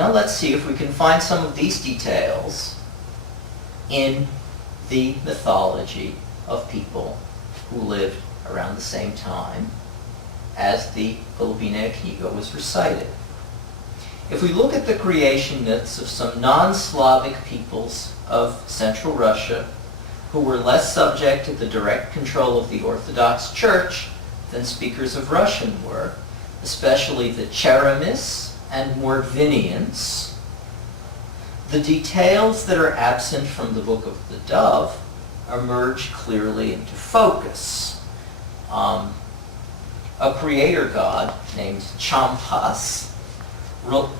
Now let's see if we can find some of these details in the mythology of people who lived around the same time as the Golubinaia kniga was recited. If we look at the creation myths of some non-Slavic peoples of Central Russia who were less subject to the direct control of the Orthodox Church than speakers of Russian were, especially the Cheremis and Mordvinians, the details that are absent from the Book of the Dove emerge clearly into focus. A creator god named Champas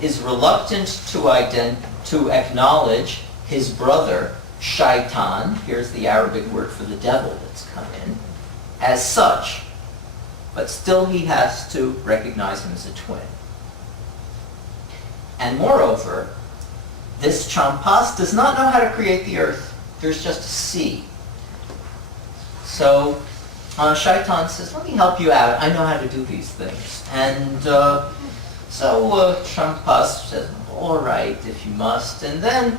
is reluctant to acknowledge his brother, Shaitan, here's the Arabic word for the devil that's come in, as such, but still he has to recognize him as a twin. And moreover, this Champas does not know how to create the earth. There's just a sea. So Shaitan says, let me help you out. I know how to do these things. And so Champas says, all right, if you must. And then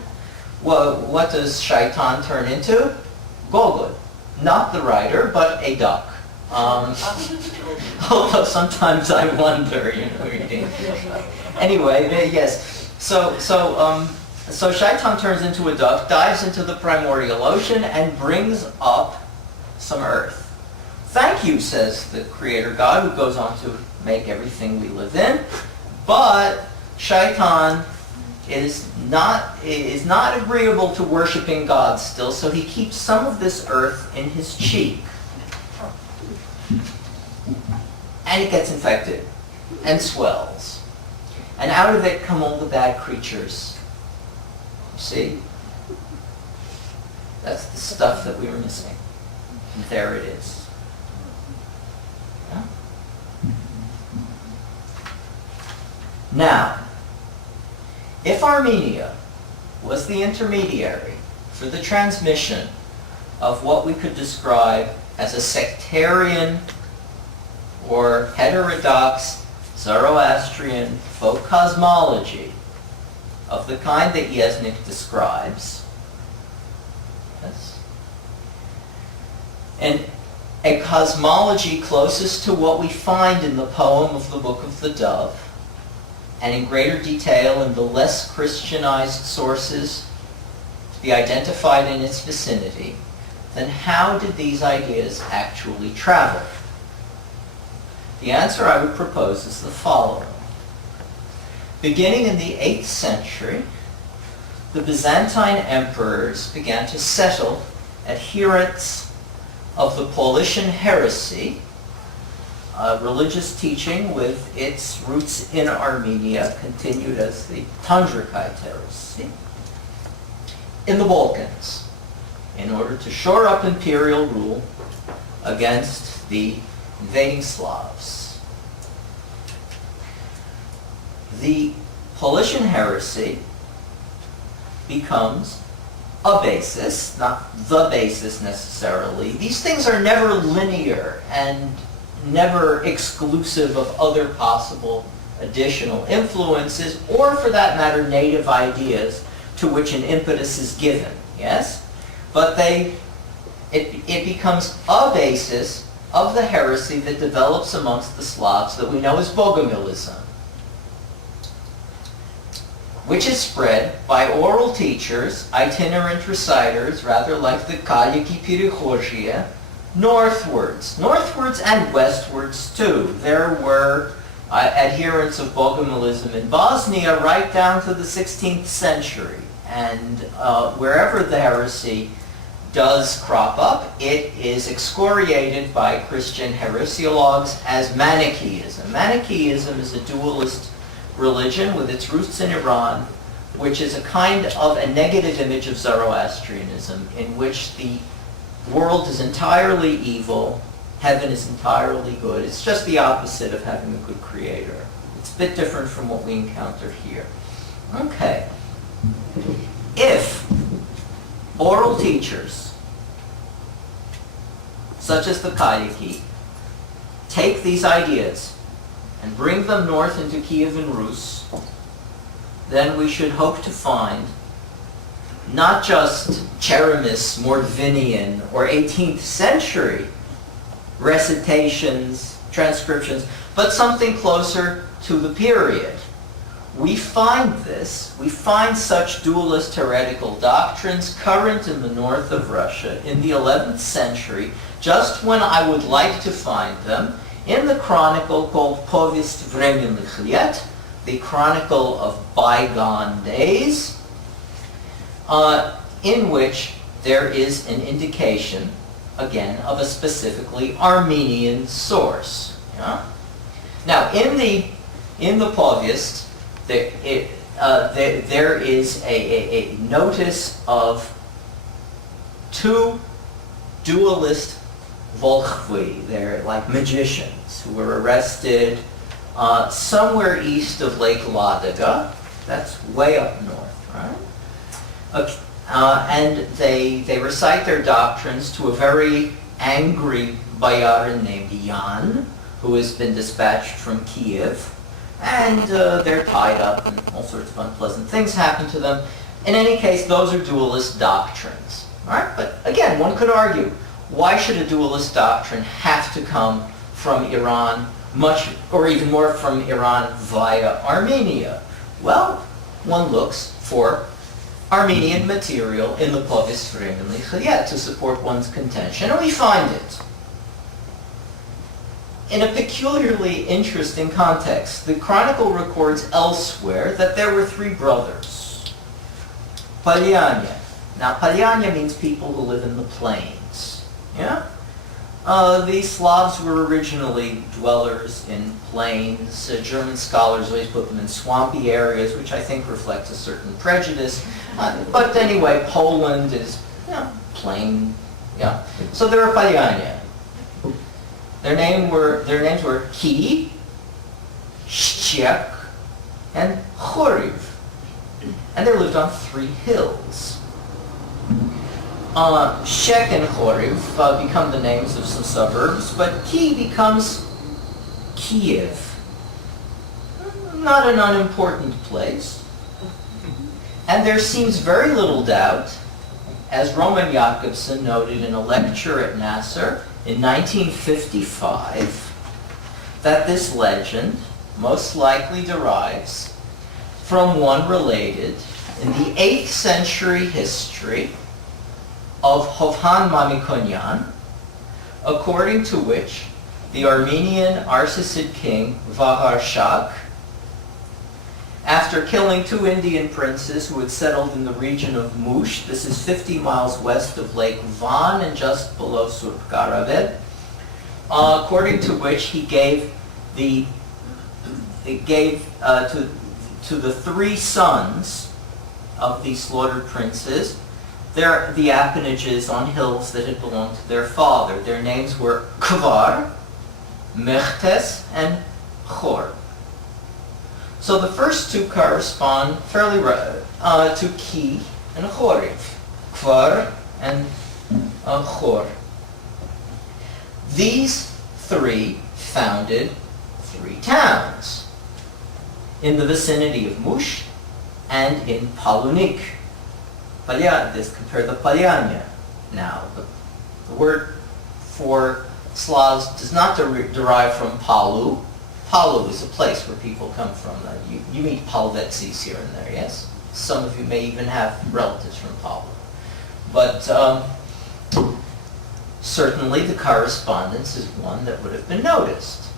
what does Shaitan turn into? Gogol. Not the rider, but a duck. Although sometimes I wonder, reading. Anyway, yes. So Shaitan turns into a duck, dives into the primordial ocean, and brings up some earth. Thank you, says the creator god, who goes on to make everything we live in. But Shaitan is not agreeable to worshiping God still, so he keeps some of this earth in his cheek. And it gets infected and swells. And out of it come all the bad creatures. You see? That's the stuff that we were missing. And there it is. Yeah? Now, if Armenia was the intermediary for the transmission of what we could describe as a sectarian or heterodox Zoroastrian folk cosmology of the kind that Yeznik describes, yes, and a cosmology closest to what we find in the poem of the Book of the Dove, and in greater detail in the less Christianized sources to be identified in its vicinity, then how did these ideas actually travel? The answer I would propose is the following. Beginning in the 8th century, the Byzantine emperors began to settle adherents of the Paulician heresy, a religious teaching with its roots in Armenia, continued as the Tundrakite heresy, in the Balkans, in order to shore up imperial rule against the invading Slavs. The Paulician heresy becomes a basis, not the basis necessarily. These things are never linear and never exclusive of other possible additional influences, or for that matter, native ideas to which an impetus is given, yes? But it becomes a basis of the heresy that develops amongst the Slavs that we know as Bogomilism, which is spread by oral teachers, itinerant reciters, rather like the Kalyaki Pirikhogia, northwards and westwards too. There were adherents of Bogomilism in Bosnia right down to the 16th century. And wherever the heresy does crop up, it is excoriated by Christian heresiologues as Manichaeism. Manichaeism is a dualist religion with its roots in Iran, which is a kind of a negative image of Zoroastrianism in which the world is entirely evil, heaven is entirely good. It's just the opposite of having a good creator. It's a bit different from what we encounter here. Okay. If oral teachers, such as the Kalyaki, take these ideas and bring them north into Kiev and Rus, then we should hope to find not just Cheremis, Mordvinian, or 18th century recitations, transcriptions, but something closer to the period. We find such dualist heretical doctrines current in the north of Russia in the 11th century, just when I would like to find them in the chronicle called Povest Vremenных Let, the Chronicle of Bygone Days, in which there is an indication, again, of a specifically Armenian source. Yeah? Now, in the Povest, there is a notice of two dualist volkhvi. They're like magicians who were arrested somewhere east of Lake Ladoga. That's way up north, right? And they recite their doctrines to a very angry boyarin named Yan, who has been dispatched from Kiev. And they're tied up and all sorts of unpleasant things happen to them. In any case, those are dualist doctrines. Right? But again, one could argue, why should a dualist doctrine have to come from Iran, or even more from Iran via Armenia? Well, one looks for Armenian material in the Povest Vremennych Let to support one's contention, and we find it. In a peculiarly interesting context, the chronicle records elsewhere that there were three brothers. Palyania. Now, Palyania means people who live in the plains. Yeah? The Slavs were originally dwellers in plains. German scholars always put them in swampy areas, which I think reflects a certain prejudice. But anyway, Poland is plain. Yeah. So there are Palyania. Their names were Ki, Stikh, and Khoriv. And they lived on 3 hills. Stikh and Khoriv become the names of some suburbs, but Ki becomes Kiev. Not an unimportant place. And there seems very little doubt, as Roman Jakobson noted in a lecture at NAASR in 1955, that this legend most likely derives from one related in the 8th century history of Hovhan Mamikonian, according to which the Armenian Arsacid king Vaharshak, after killing 2 Indian princes who had settled in the region of Mush, this is 50 miles west of Lake Van and just below Surp-Garaved, according to which he gave to the 3 sons of the slaughtered princes the appanages on hills that had belonged to their father. Their names were Kvar, Mechtes, and Chor. So the first 2 correspond fairly to Ki and Khoriv, Kvar and Chor. These 3 founded 3 towns in the vicinity of Mush and in Palunik. Compare the Palyania. Now, the word for Slavs does not derive from Palu. Palu is a place where people come from. You meet Palvetsis here and there, yes? Some of you may even have relatives from Palu. But certainly the correspondence is one that would have been noticed.